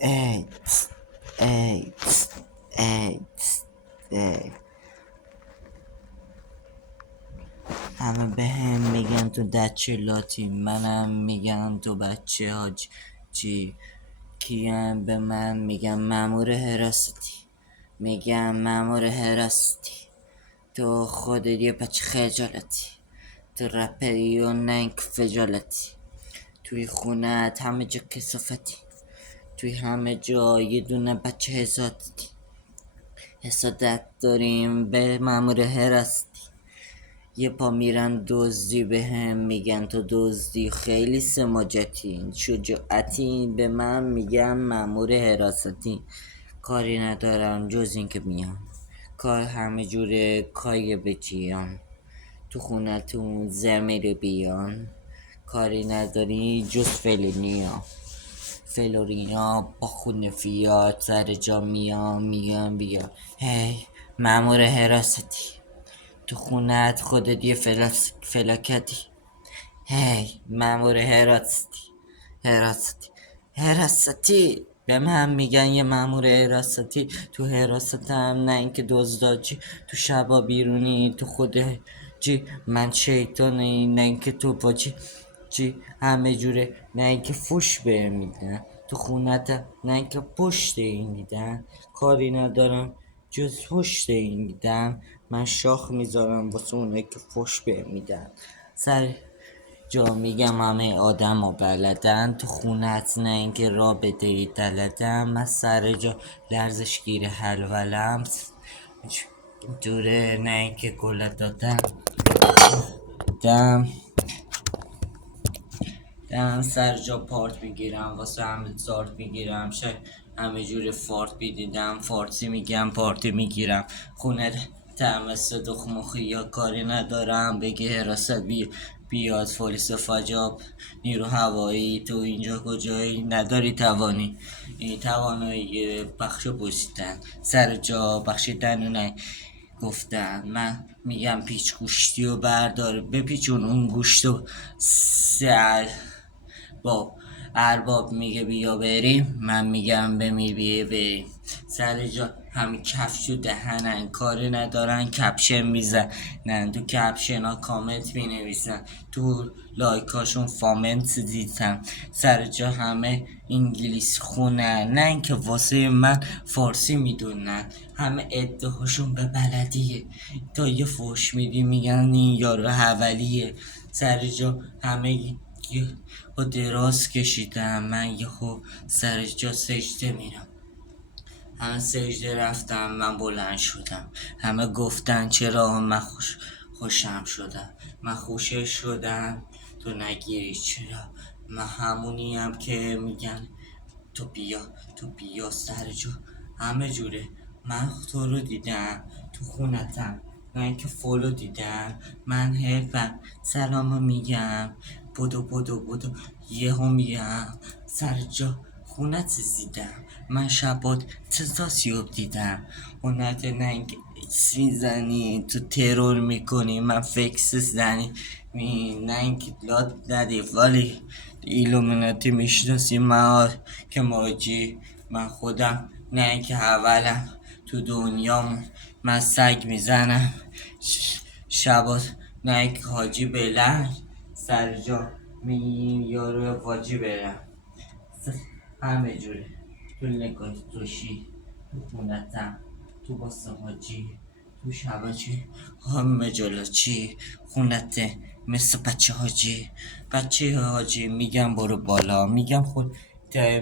ایدز ایدز ایدز ای. همه به هم میگن تو دچه لاتی، منم میگم تو بچه حاجی. کیم به من میگم مامور حراستی، میگم مامور حراستی. تو خودت یه بچه خجالتی، تو رپری و ننگ فجالتی. توی خونت همه جا کسافتی، توی همه جا یه دونه بچه حسادتی. حسادت داریم به مامور حراستی. یه پا میرن دزدی به هم میگن تو دزدی، خیلی سماجتی شجاعتی. به من میگن مامور حراستی. کاری ندارم جز این که میام کار همه جوره کاری بچیان. تو خونتون زمیر بیان، کاری نداری جز فلونیا. فلوریا با خون فیات سر جا میگم بیا. هی مامور حراستی، تو خونت خودت یه فلاکتی. هی مامور حراستی به من میگن یه مامور حراستی. تو حراستم نه اینکه دزداجی، تو شبا بیرونی تو خود جی. من شیطانی نه اینکه تو باجی چی. همه جوره نه اینکه فوش بهم میدن تو خونتم، نه اینکه پشت این میدن. کاری ندارم جز پشت این میدم. من شاخ میذارم واسه اونایی که فوش بهم میدن. سر جا میگم همه آدم و بلدن، تو خونت نه اینکه را بدهی دلدم. من سر جا لرزش گیر حلولم، دوره نه اینکه گله دادم. دم سر جا پارت میگیرم واسه همه زارت میگیرم. همه جور فارت بیدیدم، فارسی میگم پارتی میگیرم. خونه تمس دخمخی یا کاری ندارم بگه حراست بیاد پلیس فجاب نیرو هوایی. تو اینجا کجایی نداری توانی این توانایی بخش بوسیدن سر جا بخشیدن و نه گفتن. من میگم پیچ گوشتی و بردار بپیچون اون گوشت و سر با ارباب میگه بیا بریم، من میگم بمی بیا بریم. سر جا همین کفش و دهنن، کاری ندارن کپشن میزنن. تو کپشن ها کامنت مینویسن، تو لایکاشون فامنت دیدم. سر جا همه انگلیس خونن، نه اینکه واسه من فارسی میدونن. همه ادعاشون به بلدیه، تا یه فوش میدی میگن این یارو حولیه. سر جا همه با دراز کشیدم، من یهو سر جا سجده میرم. همه سجده رفتم، من بلند شدم. همه گفتن چرا من خوشم شدم. من خوشش شدم تو نگیری چرا. من همونیم که میگن تو بیا سر جا همه جوره. من تو رو دیدم تو خونتم، نه اینکه فولو دیدم. من حرفم سلامو میگم، بدو یهو میگم سر جا خونت زیدم. من شبات تزاسیوب دیدم، خونت نه اینکه زنی تو ترور میکنی. من فکس زنی نه اینکه لاد ندی ولی ایلومیناتی میشناسی من که ماجی. من خودم نه اینکه اولم تو دنیام. من سگ میزنم شبات نه اینکه حاجی بلند سر جا میگیم یارو واجی برم. همه جوره تو نگاه توشی تو خونتم تو باسه حاجی تو شباچی همه جلو چی خونته مثل بچه حاجی میگم برو بالا، میگم خود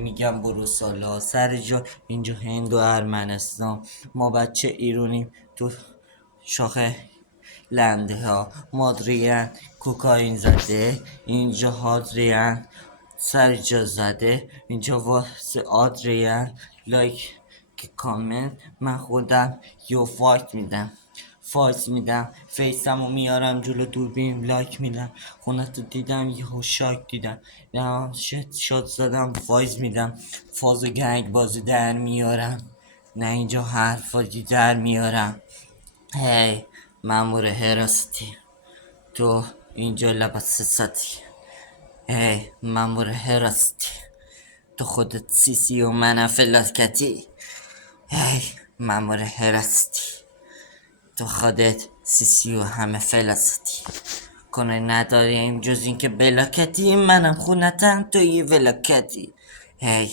میگم برو سالا. سر جا اینجا هند و ارمنستان، ما بچه ایرونیم تو شاخه لنده ها. مادریان کوکاین زده اینجا هادریان سر جا زده اینجا واسه آدریان. لایک که کامنت من خودم یو فایت میدم فیسمو میارم جلو دوربین لایک میدم. خونتو دیدم یهو شاک دیدم، نه شاد زدم وایز میدم. فاز گنگ بازی در میارم، نه اینجا حرفا در میارم. هی مامور حراستی، تو اینجا لباس ساتی. هی مامور حراستی، تو خودت سیسی و منم فلاکتی. هی مامور حراستی، تو خودت سیسی و همه فلاستی. کنه نداریم جز این که بلاکتی، منم خونتم توی ولاکتی. هی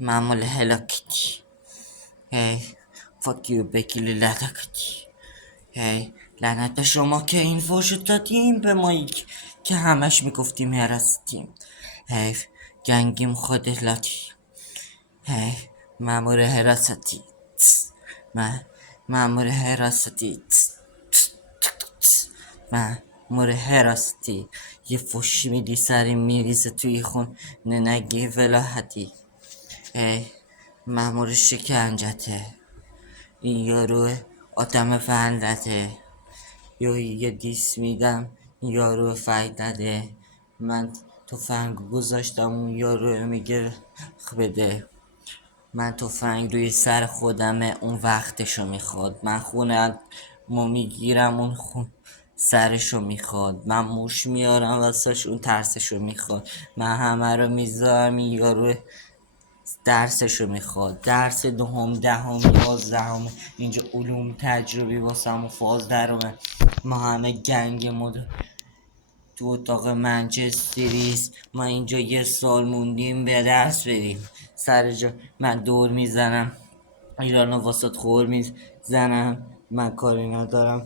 معمول هلاکتی. هی فاکیو بکیلی لدکتی. هی لعنت شما که این فوشو دادیم به مایی که همش میگفتیم هرستیم. هی گنگیم خود لاتی. هی مامور حراستی. مامور حراستی. مامور حراستی. یه فوشی میدی سری میریزه توی خون، نگی ولاحتی. هی مامور شکنجته، این یارو آدم فندته. یه دیس میدم یارو فایده. من تفنگ گذاشتم اون یارو میگه بده. من تفنگ روی سر خودمه اون وقتشو میخواد. من خونه مو میگیرم اون سرشو میخواد. من موش میارم واسش اون ترسشو میخواد. من همه رو میذارم این یارو درسشو میخواد. درس دهم، دهم، 11 اینجا علوم تجربی واسم و فاز درمه. ما همه گنگ مد تو اتاق منچستریست. ما اینجا یه سال موندیم به درس بریم. سر جا من دور میزنم، ایرانو واسط خور میزنم. من کاری ندارم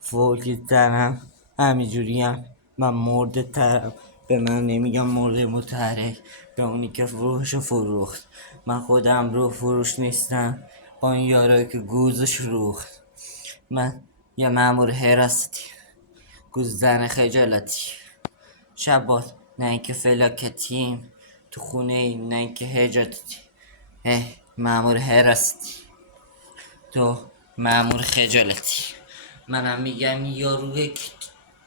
فولکی ترم، همینجوریم. من مرده ترم، به من نمیگم مرده متحرک، به اونی که فروشو فروخت. من خودم رو فروش نیستم، با این یارایی که گوزش روخت. من یه مامور حراستی، گوزدن خجالتی. شبات نه اینکه فلاکتیم، تو خونه ایم نه اینکه هجاتی. مامور حراستی، تو مامور خجالتی. منم میگم یاروی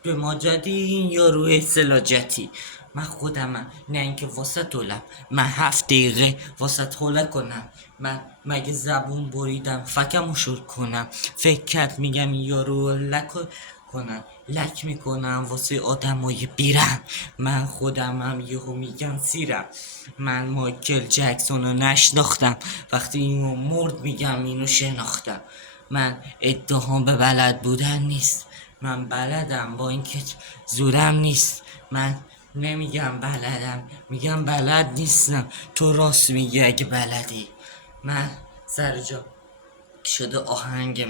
به ما جدی، این یاروی سلاجتی. من خودمم نه اینکه واسه طولم، من 7 دقیقه واسه طوله کنم. من مگه زبون بریدم فکمو شل کنم. فکر کرد میگم یارو لک کنم، لک میکنم واسه آدمای بیرم. من خودمم یهو میگم سیرم. من مایکل جکسون رو نشناختم، وقتی اینو مرد میگم اینو شناختم. من ادعام به بلد بودن نیست، من بلدم با اینکه زورم نیست. من نمیگم بلدم، میگم بلد نیستم. تو راست میگی اگه بلدی. من سر جا شده آهنگ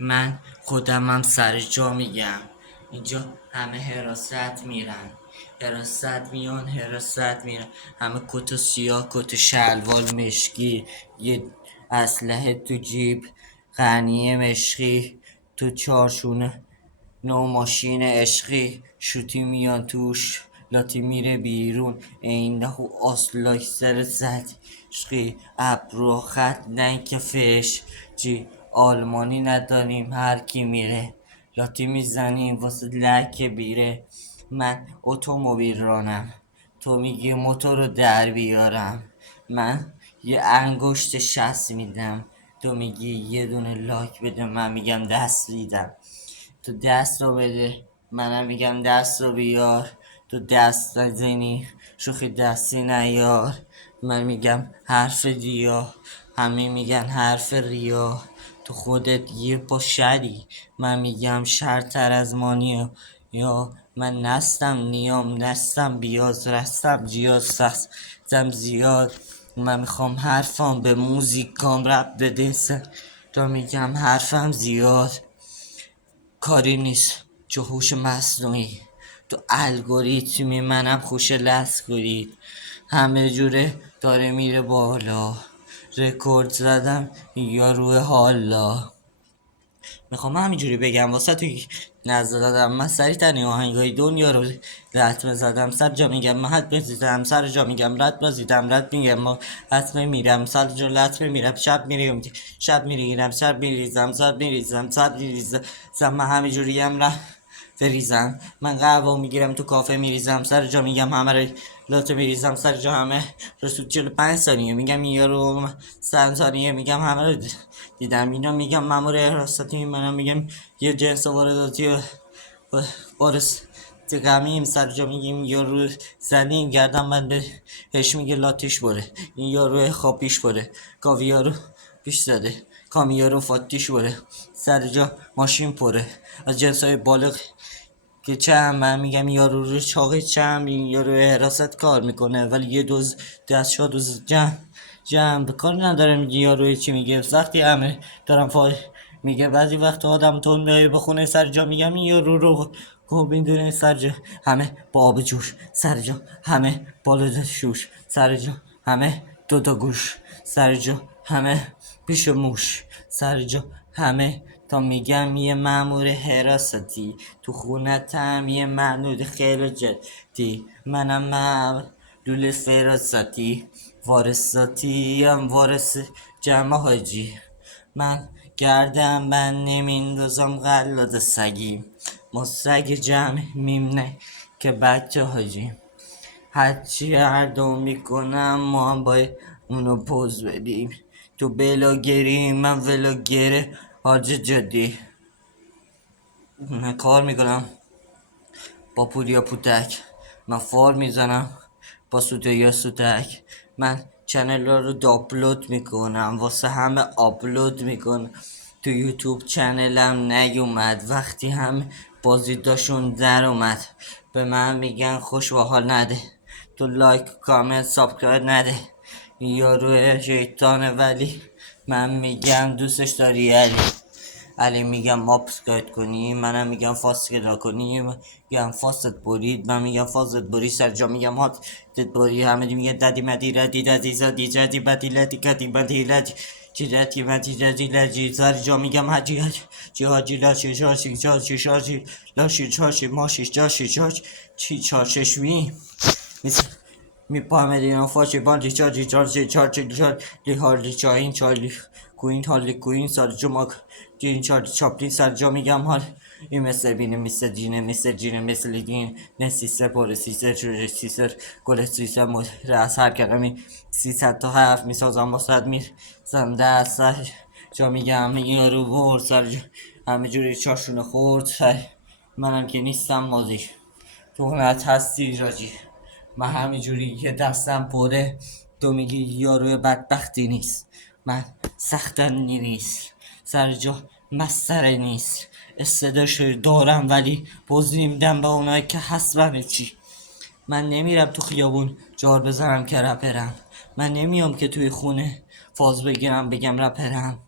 من خودمم سر جا میگم. اینجا همه حراست میرن، حراست میان، حراست میرن. همه کت سیاه، کت شلوار مشکی، یه اسلحه تو جیب، غنیه مشکی تو چارشونه، نو ماشین عشقی، شوتی میان توش، لاتی میره بیرون. اینده آسلاش سر زد عشقی، ابرو خط نه که فش جی. آلمانی نداریم هر کی میره، لاتی میزنیم واسه لک بیره. من اتومبیل رانم، تو میگی موتور رو در بیارم. من یه انگشت 60 میدم، تو میگی یه دونه لاک بده. من میگم دست میدم، تو دست رو بده. منم میگم دست رو بیار. تو دست نزنی شوخی دستی نیار. من میگم حرف دیا، همه میگن حرف ریا. تو خودت یه پا شری، من میگم شرتر از مانیا. یا من نستم نیام، نستم بیاز، رستم جیاز، سستم زیاد. من میخوام حرفم به موزیکام رب بده سر تا میگم حرفم زیاد. کاری نیست چه هوش مصنوعی، تو الگوریتمی منم خوش لسکوری. همه جوره داره میره بالا، رکورد زدم یا روی حالا. میخوام همینجوری بگم واسه توی نزدم. من سریع ترین آهنگای دنیا رو رتمه زدم. سر جا میگم من حد بزیدم، سر جا میگم رد بزیدم، رد میگم ما حتمه میرم، سر جا لطمه میرم. شب میریم، شب میریزم، شب میریزم، شب میریزم، شب میریزم. من همینجوری هم بریزم. من قهوه میگیرم تو کافه میریزم، سر جا میگم همه رو لطمه میریزم. سر جا همه رو تو 45 ثانیه میگم این رو 100 ثانیه میگم همه رو دیدم. اینا میگم مامور حراستی، منم میگم یه جنس وارداتی وارد غمیم سرجا میگیم یارو زنیم گردم من بهش میگه لاتیش بره این یارو خوابیش بره گاوی یارو پیش زده کامی یارو فاتیش بره سرجا ماشین پره از جنسای بالغ که چم من میگم یارو رو چاقی چم این یارو حراست کار میکنه ولی یه دوز دستشا دوز جمع به کار نداره میگه یارو چی میگه وقتی همه دارم میگه بعضی وقت آدم تون میای بخونه سرجا میگم این یارو رو میدونه سرجا همه با آب جوش سرجا همه بالا شوش سرجا همه دوتا گوش سرجا همه پیش موش سرجا همه تا میگم یه مامور حراستی تو خونتم یه معنود خیلی جدی منم معلول فراستی وارثاتی هم وارث جمع حاجی من گردم من نمیندازم قلاد سگی ما سگ جمع میمنه که بچه حاجی هرچی هر دو میکنم ما هم باید اونو پوز بدیم تو بلاگری من ولاگره حاج جدی من کار میکنم با پولیا پوتک من فار میزنم با سوته یا سوتک من چنل رو داپلود میکنم واسه همه آپلود میکنم تو یوتیوب چنلم نیومد وقتی هم بازی داشون در اومد به من میگن خوش و حال نده تو لایک کامنت سابسکرایب نده یارو شیطانه ولی من میگم دوستش داری علی میگم مابسکایت کنی منم میگم فاست کدا کنی میگم فاستت برید من میگم فاستت بری سرجا میگم هات بری همه میگه دادی مدی ردی دادی زدی جدی بدی لدی کدی بدی لدی چی ردی مدی ردی لدی سرجا میگم حجی چی حاجی لاشی شاشی شاشی شاشی لاشی شاشی ماشی شاشی شاش چی چاشش می پامدین فاشی باندی چارلی هارلی چاین چارلی کوین هارلی کوین سرجا ماک جین چارلی چاپلی سرجا میگم حال این مثل بینه مثل جینه مثل دین نه سیسر پاره سیسر چوره سیسر گل سیسر رأس هر کلمی 300 تا حرف میسازم با صد زم دست جا میگم این رو برد سرجا همه جوری چاشونه خورد منم که نیستم مازی تو خونت هستی راجی من همینجوری که دستم پره تو میگی یارو بدبختی نیست من سختنی نیست سر جا مستره نیست استعداش دارم ولی پوز نمیدم به اونایی که هست چی من نمیرم تو خیابون جار بزنم که رپرم من نمیام که توی خونه فاز بگیرم بگم رپرم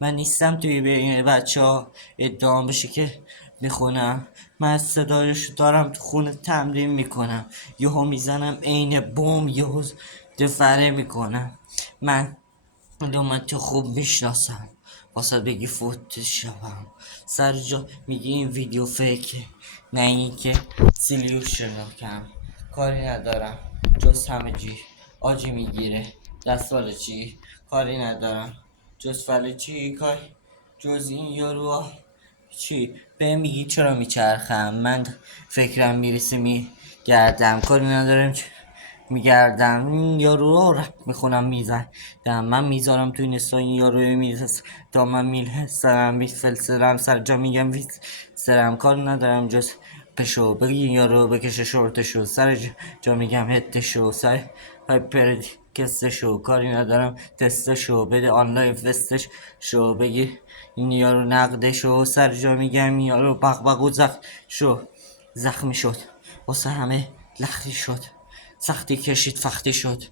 من نیستم توی بین بچه ها ادعام بشه که میخونم من صدایش دارم تو خونه تمرین میکنم یهو میزنم عین بوم یهو دفره میکنم من تو خوب میشناسم واسه بگی فوت شوم سر جا میگی این ویدیو فیکه نه این که سیلیوشن کم کاری ندارم جز همه جی آجی میگیره دستوال چی کاری ندارم جز فلچی کار جز این یارو چی به میگی چرا میچرخم من فکرم میرسه میگردم کاری ندارم میگردم این یارو رو میخونم میزن من میذارم توی نستا این یارو میزن تا من میلسرم میفلسرم سرجا میگم سرم کار ندارم جز پشو بگی این یارو بکشه شورتشو سر جا میگم هدشو سر هایپر کستشو کاری ندارم تستشو بده آنلاین فستش شو بگی این یارو نقدشو سر جا میگم این یارو بغبغو زخمی شد واسه همه لختی شد سختی کشید فختی شد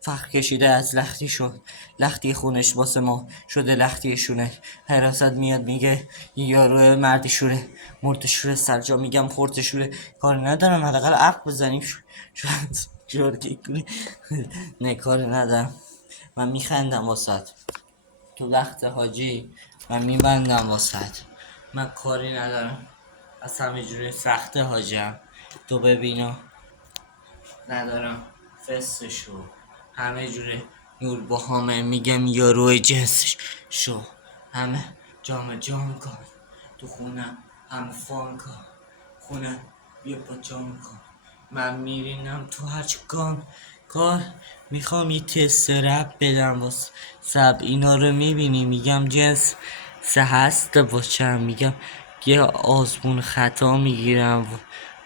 فخر کشیده از لختی شد لختی خونش واسه ما شده لختی شونه حراست میاد میگه یارو مردی شوره مرد شوره سرجا میگم خورد شوره کار ندارم حداقل عقل بزنیم جورگی کنی نه کار ندارم من میخندم واسد تو وقت حاجی من میبندم واسد من کاری ندارم از همه جوری سخت حاجم تو ببینم ندارم فستشو همه جوره نور با همه میگم یاروی جنسش شو همه جام کن تو خونم همه فان کن خونه بیا با جام کن من میرینم تو هچگان کار میخوام یه تست رپ بدم واسه سب اینا رو میبینی میگم جنس سه هست باشم میگم یه آزمون خطا میگیرم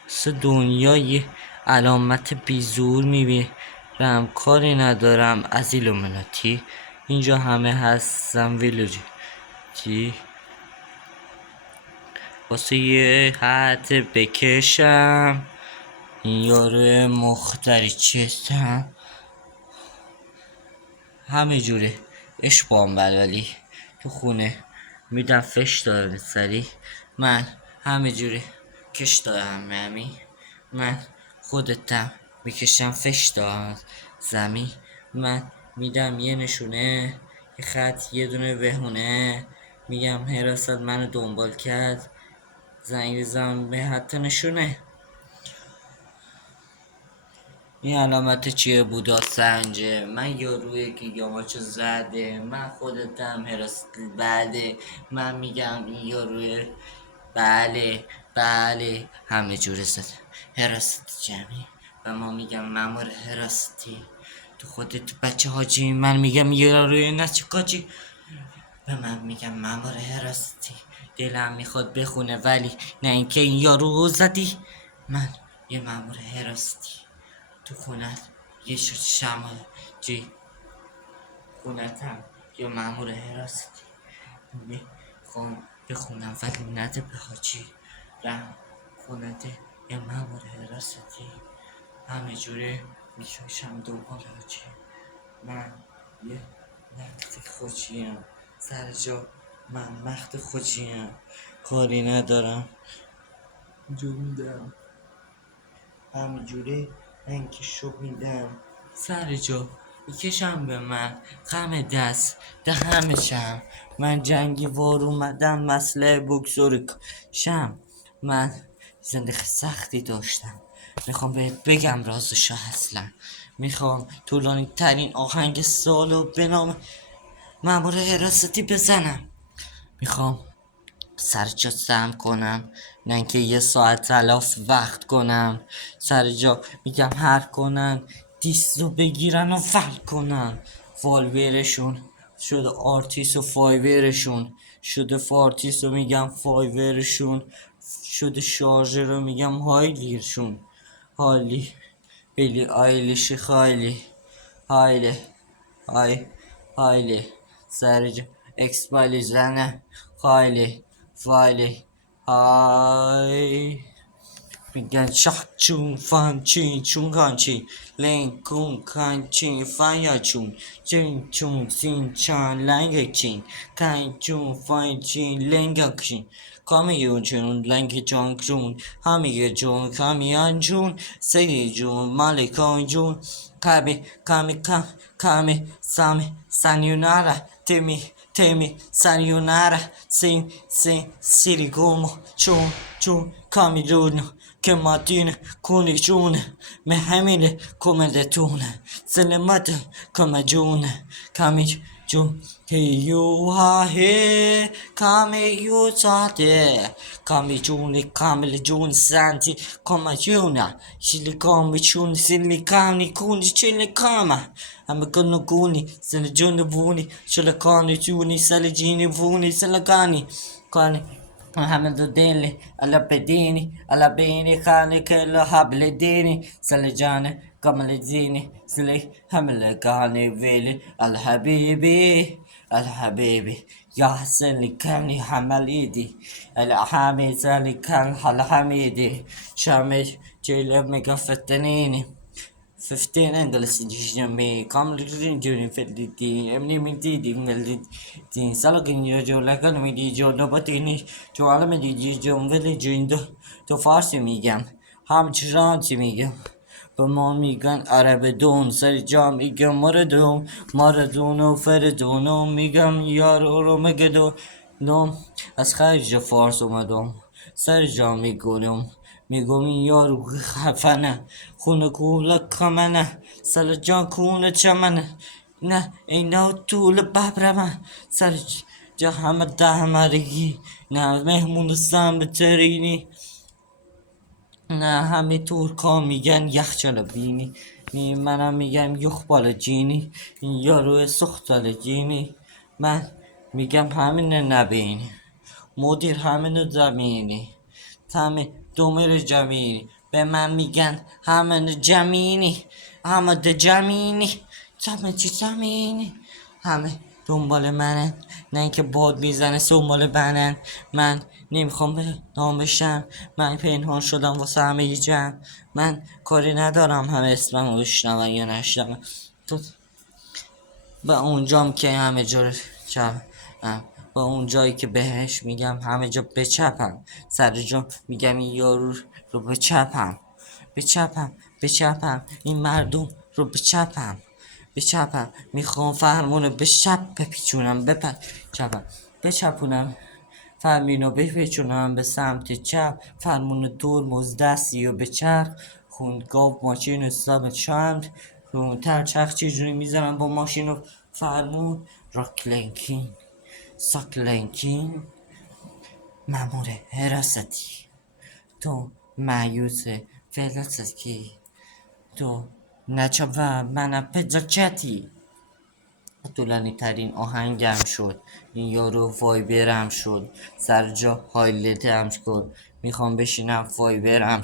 واسه دنیا یه علامت بیزور میبینم کاری ندارم از ایلومیناتی اینجا همه هستم ویلوجی چی واسه یه حد بکشم این یارو مختری چیستم همه جوره اش بامبل ولی تو خونه میدم فش داره سری من همه جوره کش دارم ممی من خودتم میکشم فش دارم زمین من میدم یه نشونه یه خط یه دونه بهونه میگم حراست منو دنبال کرد زنگ بزنم به حتی نشونه این علامت چیه بودا سنجه من یاروی که یاماچو زده من خودتم حراست بله من میگم این یاروی بله بله همه جوره زده حراست جمعی و ما میگم مامور حراستی تو خودت بچه حاجی من میگم یاروی نچکاچی و من میگم مامور حراستی دلم میخواد بخونه ولی نه اینکه این یارو زدی من یه مامور حراستی تو خونت یه شمع جی خونتم یا مامور حراستی میخوام بخونم ولی نده به حاجی رم خونته یا مامور حراستی همه جوره میکشم دنبال حاجی من یه مخت خوشیم سر جا من مخت خوشیم کاری ندارم جو میدم همه جوره انکشو میدم سر جا میکشم به من خم دست دهمشم من جنگی وار اومدم مسئله بگذار شم من زندگی سختی داشتم میخوام بهت بگم رازشو اصلا میخوام طولانی ترین آهنگ سالو به نام مامور حراستی بزنم میخوام سر جا سم کنم نه اینکه یه ساعت تلاف وقت کنم سر جا میگم هر کنن دیست رو بگیرن و فل کنن فالویرشون شده آرتیس و فایورشون شده فارتیس رو میگم فایورشون شده شارژر رو میگم هایلیرشون حالی بیلی آیلیشی خالی هایلی هایلی سر جا اکسپالی زنه خالی فایلی های میگن شخ چون فان چین چون کان چین لین کون کان چین فان یا چون چین چون سین چان لنگ چین کان چون فان چین لنگ چین کامی یون چون لنگ چون چون همی جون کامیان جون سگی جون مالکان جون کامی سامی سانیونارا تمی سانیونارا سین سیریگومو چون کامی رونو که ماتین کنی جونه me همینه کمدتونه سلمت کم جونه کمی جون که یو ها کمی یو ساده کمی جونی کامل جون سانتی کم جونه شیلی کامی چون سیلی کانی کنی چیلی کاما همه کنو گونی سل جون بونی شل کانی جونی سل جینی بونی سل کانی کانی محمد الديني على بديني على بيني خاني كل حبل ديني سلجاني قمل الزيني سلي حمل كاني فيلي الحبيبي يا حسن لي كاني حمل ايدي الحامي سالي كان الحميدي شامش جيل ميقا فتنيني 15 English me come during Fediti, Emily Midi, Melody, Salakin Joe, Lacanamidi, Joe, Nobatini, Joe Alamedi, Joe Village, to Farsi Migam, Ham Chiranti Migam. Bamon Migan, Arabedon, Sarijam, Igam, Maradono, Feridono, Migam, Yaro, Megado, no, as high as your force, Madame, Sarijam, Migonium. میگم این یارو خفنه خونه کوله کمنه سر جان کونه چمنه نه اینا طول ببرمه سر جا همه ده مرگی نه مهمون سم بترینی نه همه ترکا میگن یخچال بینی نی منم میگم یخ بالا جینی این یارو سختال جینی من میگم همینه نبینی مدیر همینو زمینی تمی دومیر جمینی به من میگن همه جمینی همه ده جمینی همه چی زمینی همه دنبال منن نه اینکه باد میزنه سنبال بنن من نمیخوام به نام بشم من پنهان شدم واسه همه ی جمع من کاری ندارم همه اسممو بشنون یا نشنون تو به اونجام که همه جا چپم به اون جایی که بهش میگم همه جا بچپم سر جا میگم این یارو رو بچپم بچپم این مردم رو بچپم میخوام فرمونو به شب بپیچونم بچپونم فرمینو بپیچونم به سمت چپ فرمون دور مزدستی و به چرخ خوندگاه ماشین استاب چند رونتر چرخ چجوری میزنم با ماشین و فرمون راکلنکین ساکلنکین مامور حراستی تو مایوس فلسفی تو نچه من پجاچتی طولانی ترین آهنگم شد این یارو وایبرم شد سر جا هایلتم شد میخوام بشینم وایبرم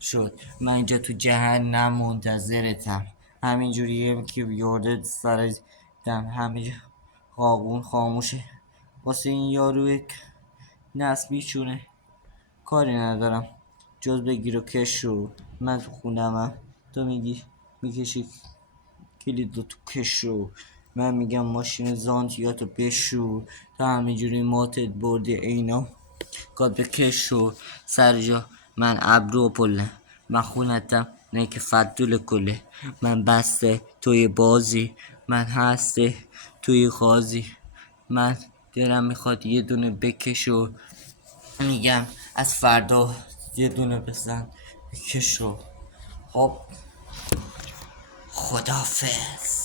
شد من اینجا تو جهنم منتظرتم همینجوریه که بیارده سر دم همینجا قاقون خاموشه واسه این یارو نسبی شونه کاری ندارم جز بگیر و کش رو من تو خونمم تو میگی میکشی کلید رو تو کش رو من میگم ماشین زانتیاتو بشور تا همینجوری ماتت برده اینا گاد بکش رو سر جا من ابرو پله من خونتم نه که فدول کله من بسته توی بازی من هسته توی خازی من دلم میخواد یه دونه بکشو میگم از فردا یه دونه بزن بکشو خب خدافظ